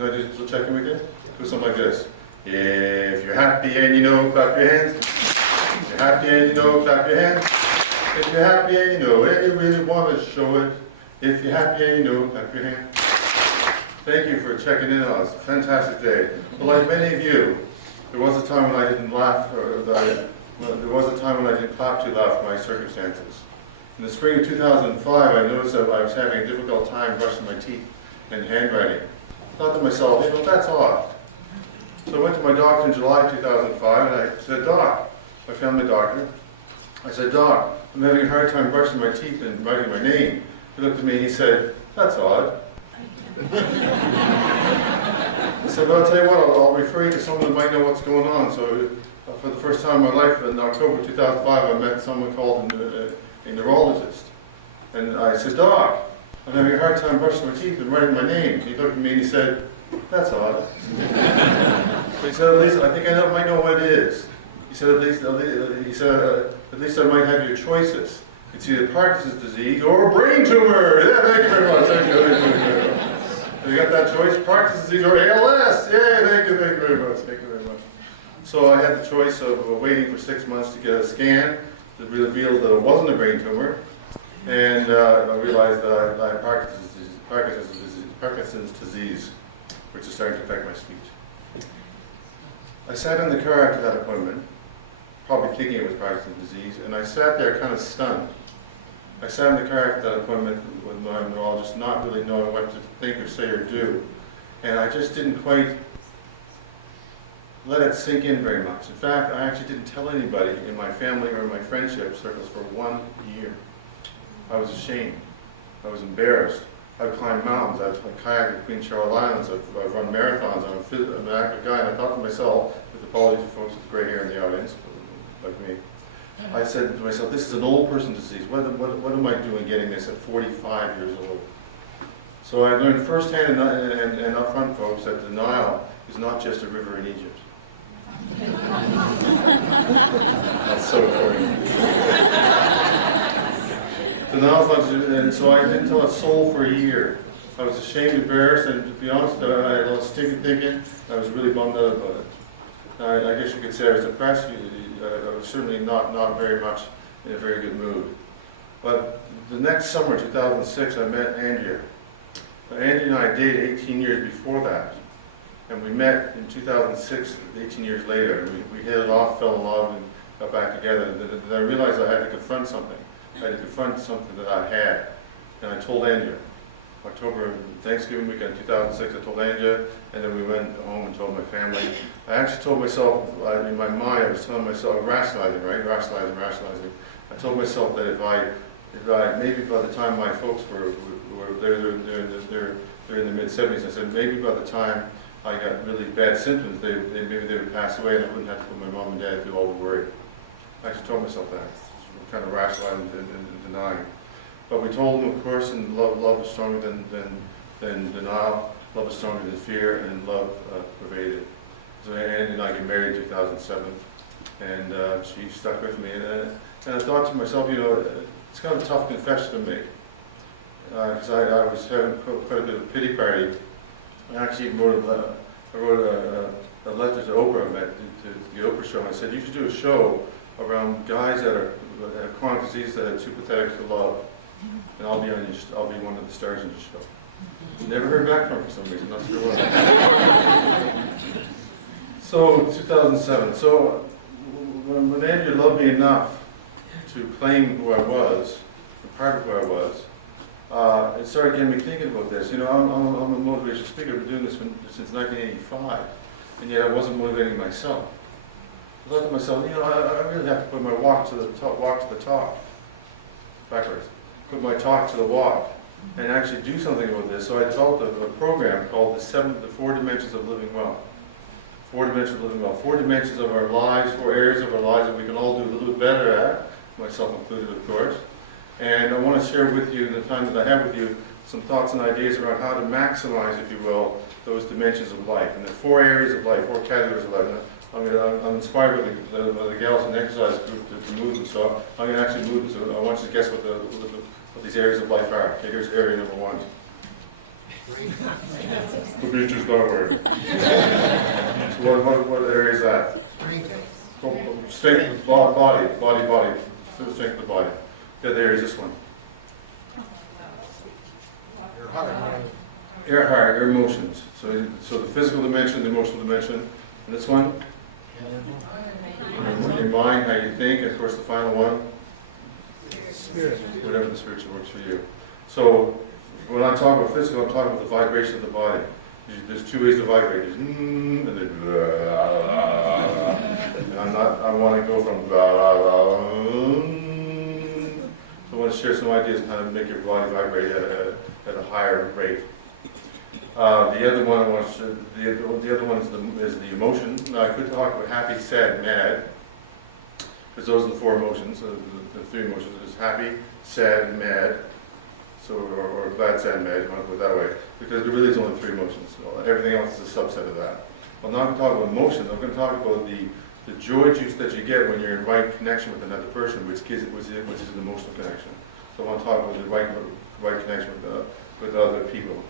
Can I do a check-in with you? Do something like this. If you're happy and you know, clap your hands. If you're happy and you know, clap your hands. If you're happy and you know, and you really want to show it. If you're happy and you know, clap your hands. Thank you for checking in on us. It's a fantastic day. But like many of you, there was a time when I didn't laugh, there was a time when I didn't clap too loud for my circumstances. In the spring of 2005, I noticed that I was having a difficult time brushing my teeth and handwriting. I thought to myself, that's odd. So I went to my doctor in July 2005 and I said, Doc, my family doctor, I said, Doc, I'm having a hard time brushing my teeth and writing my name. He looked at me and he said, that's odd. I said, well, I'll tell you what, I'll refer you to someone that might know what's going on. So for the first time in my life, in October 2005, I met someone called a neurologist. And I said, Doc, I'm having a hard time brushing my teeth and writing my name. He looked at me and he said, that's odd. But he said, at least I think I might know what it is. He said, at least I might have your choices. It's either Parkinson's disease or a brain tumor. Yeah, thank you very much. Thank you very much. You got that choice? Parkinson's disease or ALS. Yeah, thank you very much. Thank you very much. So I had the choice of waiting for 6 months to get a scan that revealed that it wasn't a brain tumor. And I realized that I had Parkinson's disease, which is starting to affect my speech. I sat in the car after that appointment, probably thinking it was Parkinson's disease, and I sat there kind of stunned. I sat in the car after that appointment with my neurologist, not really knowing what to think or say or do. And I just didn't quite let it sink in very much. In fact, I actually didn't tell anybody in my family or my friendship circles for 1 year. I was ashamed. I was embarrassed. I've climbed mountains. I've kayaked at Queen Charlotte Islands. I've run marathons. I'm an active guy. And I thought to myself, with apologies to folks with gray hair in the audience, like me, I said to myself, this is an old person disease. What am I doing getting this at 45 years old? So I learned firsthand and up front, folks, that denial is not just a river in Egypt. That's so important. Denial is not just, and so I didn't tell a soul for a year. I was ashamed, embarrassed, and to be honest, I had a lot of stinking thinking. I was really bummed out about it. I guess you could say I was depressed. I was certainly not very much in a very good mood. But the next summer, 2006, I met Andrea. Andrea and I dated 18 years before that. And we met in 2006, 18 years later. And we hit it off, fell in love, and got back together. And then I realized I had to confront something. I had to confront something that I had. And I told Andrea. October, Thanksgiving weekend 2006, I told Andrea, and then we went home and told my family. I actually told myself, in my mind, I was telling myself, rationalizing, right? Rationalizing. I told myself that if I maybe by the time my folks were they're in the mid-70s, I said maybe by the time I got really bad symptoms, maybe they would pass away and I wouldn't have to put my mom and dad through all the worry. I actually told myself that, kind of rationalizing and denying. But we told them, of course, and love is stronger than denial, love is stronger than fear, and love pervaded. So Andy and I got married in 2007, and she stuck with me. And I thought to myself, it's kind of a tough confession to make, because I was having quite a bit of a pity party. I actually wrote a letter to Oprah, to the Oprah show, and I said, you should do a show around guys that have chronic disease that are too pathetic to love. And I'll be one of the stars in the show. Never heard back from her for some reason, not sure why. So 2007. So when Andrea loved me enough to claim who I was, part of who I was, it started getting me thinking about this. I'm a motivational speaker. I've been doing this since 1985, and yet I wasn't motivating myself. I thought to myself, I really have to put my walk to the talk. Backwards. Put my talk to the walk and actually do something about this. So I developed a program called the 4 Dimensions of Living Well. 4 Dimensions of Living Well. 4 dimensions of our lives, 4 areas of our lives that we can all do a little bit better at, myself included, of course. And I want to share with you, in the time that I have with you, some thoughts and ideas around how to maximize, if you will, those dimensions of life. And the 4 areas of life, 4 categories of life. I'm inspired by the gals in the exercise group to move them, so I'm going to actually move them. So I want you to guess what these areas of life are. Okay, here's area number 1. The beach is not word. So what area is that? Strength of body. So strength of the body. The other area is this one. Your heart, your emotions. So the physical dimension, the emotional dimension, and this one, your mind, how you think, and of course the final one, spirit. Whatever the spiritual works for you. So when I talk about physical, I'm talking about the vibration of the body. There's two ways to vibrate. There's and then and I want to go from so I want to share some ideas on how to make your body vibrate at a higher rate. The other one is the emotion. Now I could talk about happy, sad, mad, because those are the four emotions. The three emotions is happy, sad, mad. So or glad, sad, mad. You want to put it that way, because there really is only three emotions. Well, everything else is a subset of that. I'm not going to talk about emotions. I'm going to talk about the joy juice that you get when you're in right connection with another person, which is an emotional connection. So I want to talk about the right connection with other people.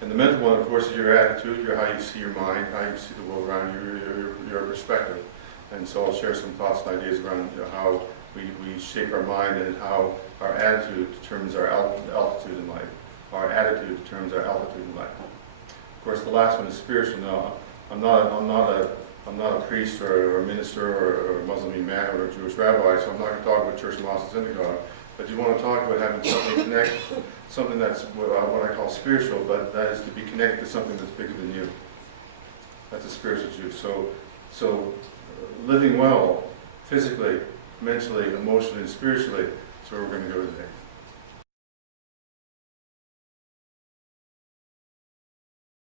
And the mental one, of course, is your attitude, how you see your mind, how you see the world around you, your perspective. And so I'll share some thoughts and ideas around how we shape our mind and how our attitude determines our altitude in life. Our attitude determines our altitude in life. Of course, the last one is spiritual. Now, I'm not a priest or a minister or a Muslim imam or a Jewish rabbi, so I'm not going to talk about church, mosque, and synagogue. But you want to talk about having something connect, something that's what I call spiritual, but that is to be connected to something that's bigger than you. That's a spiritual juice. So living well, physically, mentally, emotionally, and spiritually, that's where we're going to go today.